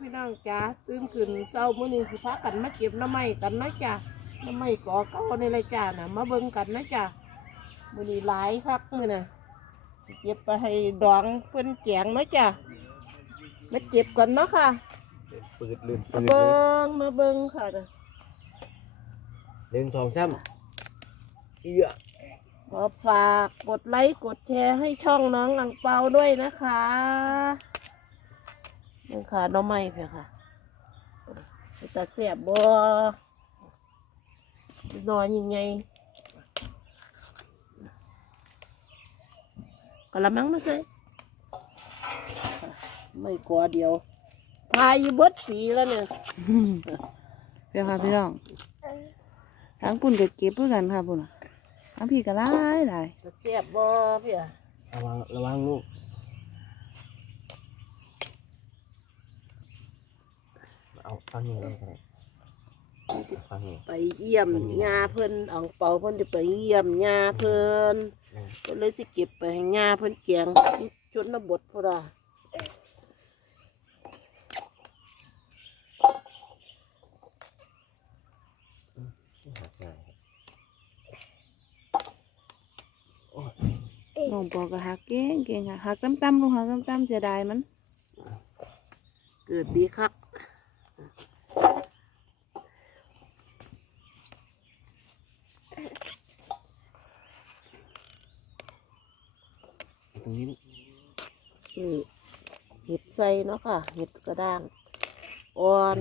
พี่น้องจ้าตื่นขึ้นเช้ามื้อนี้สิพากันมาเก็บหน้ำไม้กันนะจ้าหน้ำไม้ก่อเก่าในเลยจ้าน่ะมาเบิ่งกันนะจ้ามื้อนี้หลายคักมื้อน่ะสิเก็บไปให้ดองเพิ่นแกงนะจ้ามาเก็บกันเนาะค่ะปืดลื่นมาปืดเบิ่งมาเบิ่งค่ะน่ะหนึ่งสองสามเอื้อขอฝากกดไลค์กดแชร์ให้ช่องน้องอังเปาด้วยนะคะ นี่ค่ะหน้องไม้เพียค่ะแต่เสียบบ่นอนยังไงกระมังมาใส่ไม่กลัวเดียวพายอยู่เบดสีแล้วเนี่ยเพียค่ะพี่น้องทั้งปุ่นก็เก็บเพื่อกันค่ะปุ่นน่ะทั้งพี่ก็หลายหลายแต่เสียบบ่เพียระวังระวังลูก เอาฟังอย่างไรกันฟังอย่างไปเยี่ยมยาเพิ่นอังเปาเพิ่นจะไปเยี่ยมยาเพิ่นก็เลยสิเก็บไปให้งาเพิ่นเกียงชนบทพุ่นล่ะหักง่ายน้องปอก็หักเก่งเก่งค่ะหักตั้มๆลูกหักตั้มๆเสียดายมัน เกิดดีครับ ตรงนี้อือเห็ดใส่เนาะค่ะ เห็ดกระด้างอ่อน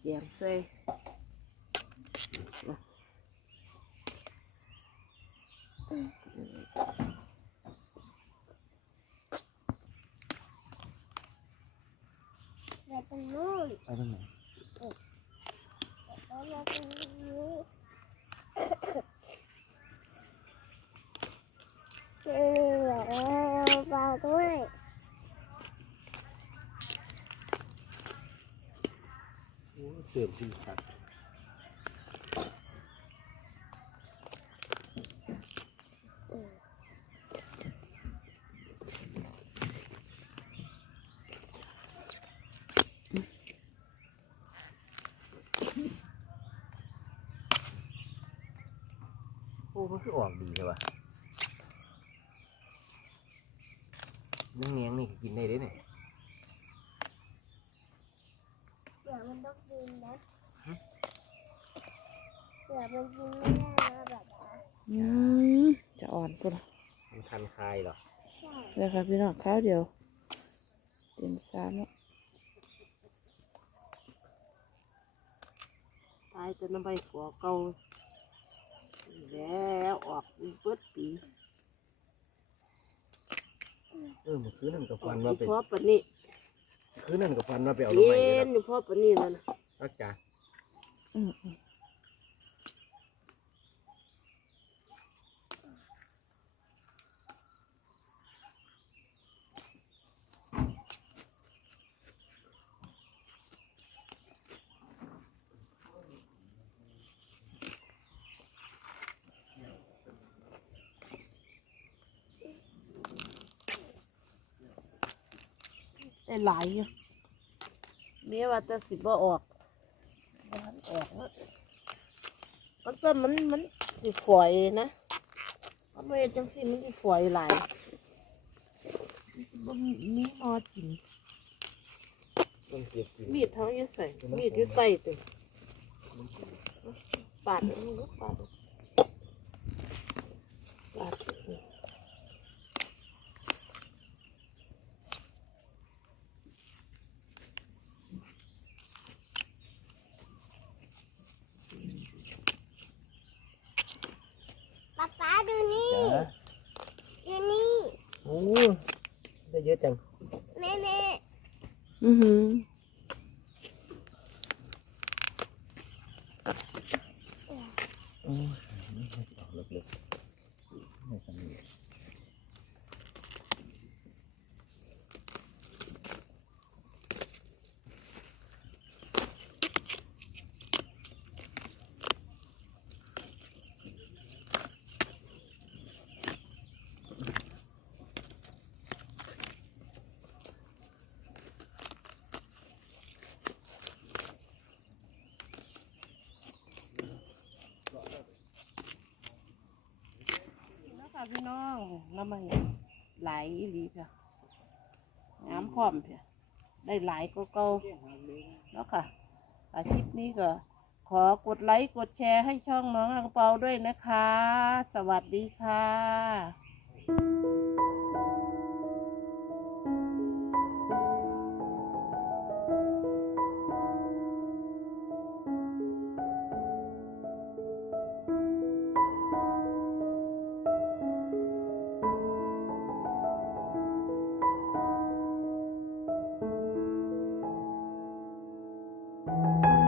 เกียงใส่ ไปตรงไหนโอ้เสื่อมที่สัตว์ อ้มันคือออกดีใช่ปะเนื้อเงี้ยงนี่กินได้เด้เนี่ยเดี๋ยวมันต้องกินนะเดี๋ยวมันกินไม่ได้นะแบบนะอืมจะอ่อนปุ่นน่ะมันคันคายเหรอใช่เพียค่ะพี่น้องข้าวเดียว เต็มสามแล้วตายจนน้ำใบกัวเก่า แล้วออกเปิดปีเออเมื่อคืนนั่นกับออฟักนอว่ายู่เป็นพอปานนี้คืนนั่นกับฟันว่าไปเอาเยลงใหม่็เลยนนะอยู่พอปานนี้นั่นน่ะรักจ้าอืม ได้หลายอยู่เมียว่าแต่สิบ่ออกบ่ทันออกเนอะมันส้มมันมันสิฝอยนะมันไม่จังสิมันสิฝอยหลายมันสิบ่มีมอกินต้องเก็บกินมีดเขาอยู่ใส่มีดอยู่ใส่ตึปาดมันลูกปาดปาด ป๊าป๊าดูนี่ จ้า ดูนี่ โอ้ ได้เยอะจังแม่แม่อือหือโอ้ยไม่ค่อยออกเล็กๆไม่สำเร็จ พี่น้องน้ำมันไหลอีหลีค่ะน้ำพร้อมเพียได้หลายก็เก่าแล้วค่ะอาคลิปนี้ก็ ขอกดไลค์กดแชร์ให้ช่องน้องอังเปาด้วยนะคะ สวัสดีค่ะ